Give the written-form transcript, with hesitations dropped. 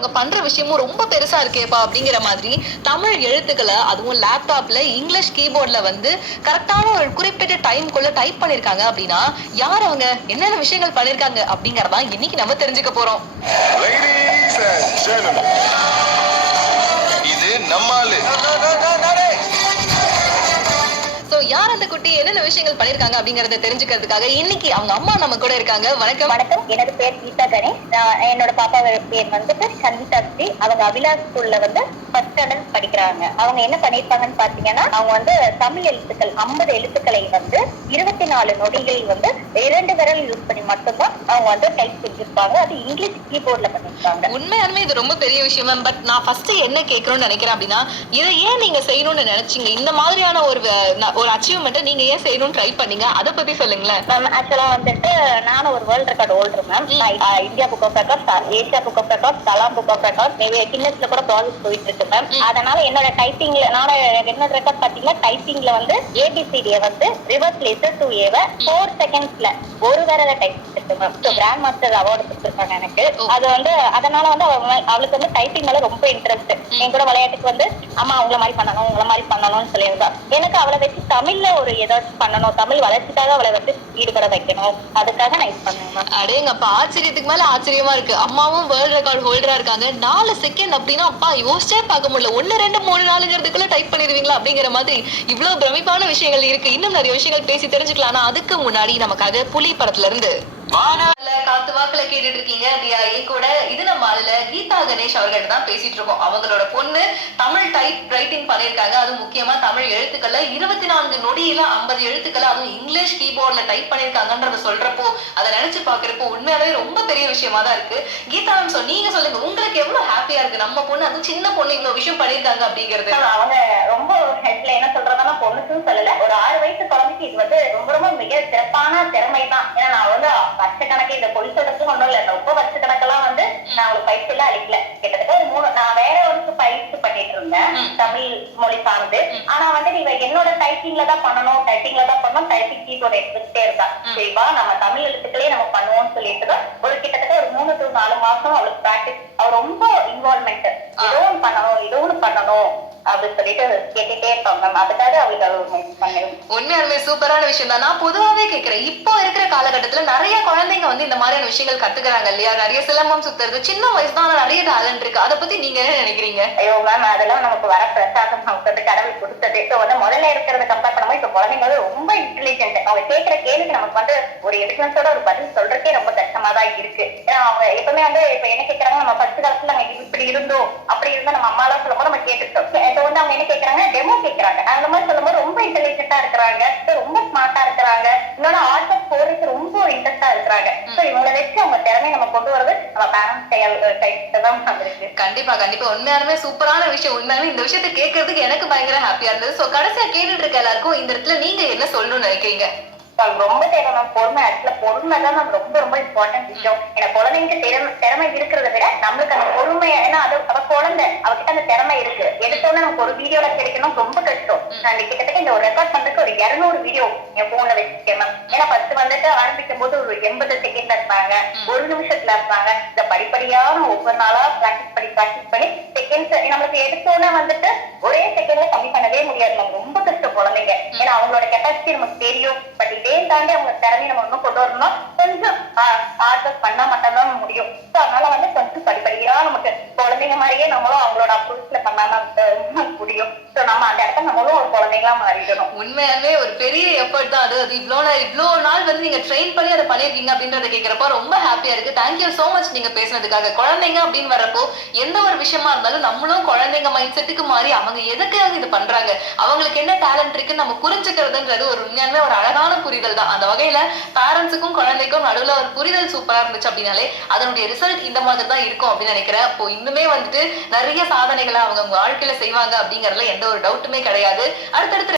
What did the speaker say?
அவங்க பண்ற விஷயமும் ரொம்ப பெருசா இருக்கேப்பா அப்படிங்கிற மாதிரி தமிழ் எழுத்துக்களை அதுவும் லேப்டாப்ல இங்கிலீஷ் கீபோர்ட்ல வந்து கரெக்டான ஒரு குறிப்பிட்ட டைம்குள்ள டைப் பண்ணிருக்காங்க அப்படின்னா யார் அவங்க என்னென்ன விஷயங்கள் பண்ணிருக்காங்க அப்படிங்கறதா இன்னைக்கு நம்ம தெரிஞ்சுக்க போறோம். Ladies and gentlemen, இது நம்மாலு. யார் அந்த குட்டி என்னென்ன விஷயங்கள் பண்ணிருக்காங்க அப்படிங்கறத தெரிஞ்சுக்கிறதுக்காக இன்னைக்கு அவங்க அம்மா நம்ம கூட இருக்காங்க. வணக்கம். வணக்கம், எனது பேர் கீதா கணேஷ். என்னோட பாப்பா பேர் வந்துட்டு சங்கீதா ஸ்ரீ. அவங்க அபிலாஷ் ஸ்கூல்ல வந்து ஃபர்ஸ்ட் ஸ்டாண்டர்ட் படிக்கிறாங்க. அவங்க என்ன பண்ணிருப்பாங்கன்னு பாத்தீங்கன்னா, அவங்க வந்து தமிழ் எழுத்துக்கள் 50 எழுத்துக்களை வந்து 24 நொடிகள் வந்து 2 விரல் யூஸ் பண்ணி மட்டும்தான் அவங்க வந்து டைப் செஞ்சிருப்பாங்க. அது இங்கிலீஷ் கீபோர்ட்ல பண்ணிருப்பாங்க. உண்மையாலுமே இது ரொம்ப பெரிய விஷயம் மேம். பட் நான் ஃபர்ஸ்ட் என்ன கேட்கணும்னு நினைக்கிறேன் அப்படின்னா, இதை ஏன் நீங்க செய்யணும்னு நினைச்சீங்க? இந்த மாதிரியான ஒரு அச்சீவ்மெண்ட் நீங்க ஏன் செய்யணும்னு ட்ரை பண்ணீங்க? அதை பத்தி சொல்லுங்களேன். மேம் ஆக்சுவலா வந்துட்டு நானும் ஒரு world record holder ma'am. India book of records, Asia book of records, Kalam book of records, கின்னஸ்ல கூட ப்ராஜெக்ட் போயிட்டு இருக்கு மேம். அதனால என்னோட டைப்பிங்ல என்னோட ரெக்கார்ட் பாத்தீங்கன்னா, டைப்பிங்ல வந்து ஏபிசிடியை வந்து ரிவர்ஸ் லேசர் 2A 4 செகண்ட்ஸ்ல ஒரு விரல டைப் பண்ணிட்டு மேம். கிராண்ட் மாஸ்டர் அவார்டு கொடுத்துருக்காங்க எனக்கு. அது வந்து அதனால வந்து அவளுக்கு வந்து டைப்பிங் மேல ரொம்ப இன்ட்ரெஸ்ட். என் கூட விளையாட்டுக்கு வந்து அம்மா உங்களை மாதிரி பண்ணணும் உங்களை மாதிரி பண்ணணும்னு சொல்லியிருந்தா. எனக்கு அவளை வச்சு தமிழ்ல ஒரு ஏதாச்சும் பண்ணணும், தமிழ் வளர்ச்சிக்காக அவளை வந்து ஈடுபட வைக்கணும், அதுக்காக நான் இது பண்ணுவேன். அடேங்கப்பா, ஆச்சரியத்துக்கு மேல ஆச்சரியமா இருக்கு. அம்மாவும் வேர்ல்ட் ரெக்கார்ட் ஹோல்டரா இருக்காங்க. 4 செகண்ட் அப்படின்னா அப்பா யோசிச்சே பார்க்க முடியல. 1 2 3 4ங்கிறதுக்குள்ள டைப் பண்ணிடுவீங்களா அப்படிங்கிற மாதிரி இவ்வளவு பிரமிப்பான விஷயங்கள் இருக்கு. இன்னும் நிறைய விஷயங்கள் பேசி தெரிஞ்சுக்கலாம். ஆனா அதுக்கு முன்னாடி நமக்காக புலி படத்துல இருந்து காத்து வாக்குல கேட்டுட்டு இருக்கீங்க. கூட இது நம்ம ஆளுல கீதா கணேஷ் அவர்கிட்ட தான் பேசிட்டு இருக்கோம். அவங்களோட பொண்ணு தமிழ் டைப் ரைட்டிங் பண்ணிருக்காங்க. அது முக்கியமா தமிழ் எழுத்துக்களை 24 நொடியில 50 எழுத்துக்களை அதுவும் இங்கிலீஷ் கீபோர்ட்ல டைப் பண்ணிருக்காங்கன்றத சொல்றப்போ அதை நினைச்சு பாக்குறப்போ உண்மையாவே ரொம்ப பெரிய விஷயமா தான் இருக்கு. கீதா மேம், நீங்க சொல்லுங்க, உங்களுக்கு எவ்வளவு ஹாப்பியா இருக்கு நம்ம பொண்ணு, அதுவும் சின்ன பொண்ணு இவ்வளவு விஷயம் பண்ணிருக்காங்க அப்படிங்கிறது? அவங்க ரொம்ப என்ன சொல்றதுன்னா, பொண்ணுக்குன்னு சொல்லல, ஒரு 6 வயசு குழந்தைக்கு இது வந்து ரொம்ப ரொம்ப மிக சிறப்பான திறமை தான். ஏன்னா நான் வந்து வருஷக்கணக்கு இந்த பொய் சொல்றதுக்கு ஒன்றும் இல்லை, ரொம்ப வருஷக்கணக்கெல்லாம் வந்து நான் அவங்களுக்கு பயிற்சி எல்லாம் அளிக்கல. கிட்டத்தட்ட ஒரு 3 நான் வேற ஒரு பயிற்சி பண்ணிட்டு இருந்தேன் தமிழ் மொழி சார்ந்து. ஆனா வந்து நீங்க என்னோட டைப்பிங்ல தான் பண்ணணும், டைப்பிங் கீபோர்ட் எடுத்துக்கிட்டே இருக்கா. சரிவா, நம்ம தமிழ் எழுத்துக்களே நம்ம பண்ணுவோம்னு சொல்லிட்டு தான் ஒரு கிட்டத்தட்ட ஒரு 3 to 4 மாசம் அவளுக்கு பிராக்டிஸ். அவ ரொம்ப இன்வால்வ்மெண்ட், ஏதோ ஒண்ணு பண்ணணும் அப்படின்னு சொல்லிட்டு கேட்டுட்டே இருப்பாங்க மேம். அதுக்காக அவளுக்கு உண்மையாலுமே சூப்பரான விஷயம் தான். நான் பொதுவாவே கேட்கிறேன், இப்போ இருக்கிற காலகட்டத்துல நிறைய குழந்தைங்க வந்து இந்த மாதிரியான விஷயங்கள் கத்துக்கிறாங்க இல்லையா? நிறைய சிலம்பம் சுத்துறது சின்ன வயசு தான், நிறைய டேலண்ட் இருக்கு. அதை பத்தி நீங்க என்ன நினைக்கிறீங்க? ஐயோ மேம், அதெல்லாம் நமக்கு வர பிரசாதம், நமக்கு கடவுள் கொடுத்தது. இப்போ வந்து முதல்ல இருக்கிறத கம்பேர் பண்ணும்போது இப்ப குழந்தைங்க வந்து ரொம்ப இன்டெலிஜென்ட். அவங்க கேட்கிற கேள்விக்கு நமக்கு வந்து ஒரு எலிஜென்ஸோட ஒரு பதில் சொல்றதுக்கே ரொம்ப கஷ்டமா தான் இருக்கு. ஏன்னா அவங்க எப்பவுமே வந்து இப்ப என்ன கேட்கறாங்க, நம்ம ஃபர்ஸ்ட் காலத்துல நாங்க இப்படி இருந்தோம் அப்படி இருந்தா நம்ம அம்மா எல்லாம் சொல்லும்போது நம்ம கேட்டுட்டோம். இப்போ வந்து அவங்க என்ன கேட்கறாங்க, டெமோ கேட்கறாங்க. அந்த மாதிரி சொல்லும்போது ரொம்ப இன்டெலிஜென்ட்டா இருக்கிறாங்க, ரொம்ப ஸ்மார்ட்டா இருக்கிறாங்க. இன்னொன்னு ஆர்ட் ஆஃப் போறதுக்கு ரொம்ப இன்ட்ரெஸ்டா இருக்கிறாங்க. சோ இவங்களை வச்சு அவங்க திறமையை நம்ம கொண்டு வரது நம்ம பேரண்ட்ஸ் கையில தான் வந்திருக்கு. கண்டிப்பா கண்டிப்பா, உண்மையாலுமே சூப்பரான விஷயம். உண்மையாலுமே இந்த விஷயத்தை கேட்கறதுக்கு எனக்கு பயங்கர ஹாப்பியா இருந்தது. சோ கடைசியா கேட்டுட்டு இருக்க எல்லாருக்கும் இந்த இடத்துல நீங்க என்ன சொல்லணும்னு நினைக்கிறீங்க? ரொம்ப தேவை மேம் பொறுமை. ஆக்சுவலா பொறுமை தான் மேம் ரொம்ப ரொம்ப இம்பார்ட்டன்ட் விஷயம். ஏன்னா குழந்தைங்க திறமை இருக்கிறத விட நம்மளுக்கு அந்த பொறுமை, ஏன்னா அது அவ குழந்தை, அவகிட்ட அந்த திறமை இருக்கு. எடுத்தோன்னு நமக்கு ஒரு வீடியோல கிடைக்கணும் ரொம்ப கஷ்டம். நான் கிட்டத்தட்ட இந்த ஒரு ரெக்கார்ட் பண்றதுக்கு ஒரு 200 வீடியோ என் போன்ல வச்சிருக்கேன் மேம். ஏன்னா ஃபர்ஸ்ட் வந்துட்டு ஆரம்பிக்கும் போது ஒரு 80 செகண்ட்ல இருப்பாங்க, 1 நிமிஷத்துல இருப்பாங்க. இந்த படிப்படியான ஒவ்வொரு நாளா பிராக்டிஸ் பண்ணி செகண்ட்ஸ் நம்மளுக்கு எடுத்தோன்னே வந்துட்டு ஒரே செகண்ட்ல கம்மி பண்ணவே முடியாது மேம். ரொம்ப கஷ்டம் குழந்தைங்க. ஏன்னா அவங்களோட கெப்பாசிட்டி நமக்கு தெரியும். பட் இதே தாண்டி அவங்க திறமையை நம்ம இன்னும் கொண்டு வரணும், கொஞ்சம் ஆர்ட் பண்ணா மட்டும்தான் முடியும். ஸோ அதனால வந்து கொஞ்சம் படிப்படியா நமக்கு குழந்தைங்க மாதிரியே நம்மளும் அவங்களோட அப்ரோச்ல பண்ணாதான் முடியும். ஸோ நம்ம அந்த இடத்துல நம்மளும் ஒரு குழந்தைங்களா மாறிடணும். உண்மையாலுமே ஒரு பெரிய எஃபர்ட் தான் அது. இவ்வளவு நாள் வந்து நீங்க ட்ரெயின் பண்ணி அதை பண்ணிருக்கீங்க அப்படின்றத கேட்கிறப்ப ரொம்ப ஹாப்பியா இருக்கு. தேங்க்யூ சோ மச் நீங்க பேசுனதுக்காக. குழந்தைங்க அப்படின்னு வரப்போ எந்த ஒரு விஷயமா இருந்தாலும் நம்மளும் குழந்தைங்க மைண்ட் செட்டுக்கு மாறி அவங்க எதுக்காக இது பண்றாங்க, அவங்களுக்கு என்ன டேலண்ட் இருக்குன்னு நம்ம புரிஞ்சுக்கிறதுன்றது ஒரு உண்மையாலுமே ஒரு அழகான புரிதல் தான். அந்த வகையில பேரண்ட்ஸுக்கும் குழந்தைக்கும் நடுவுல ஒரு புரிதல் சூப்பரா இருந்துச்சு அப்படின்னாலே அதனுடைய ரிசல்ட் இந்த மாதிரி தான் இருக்கும் அப்படின்னு நினைக்கிறேன். அப்போ இன்னுமே வந்துட்டு நிறைய சாதனைகளை அவங்க வாழ்க்கையில செய்வாங்க அப்படிங்கறதுல எந்த ஒரு டவுட்டுமே கிடையாது. அடுத்தடுத்து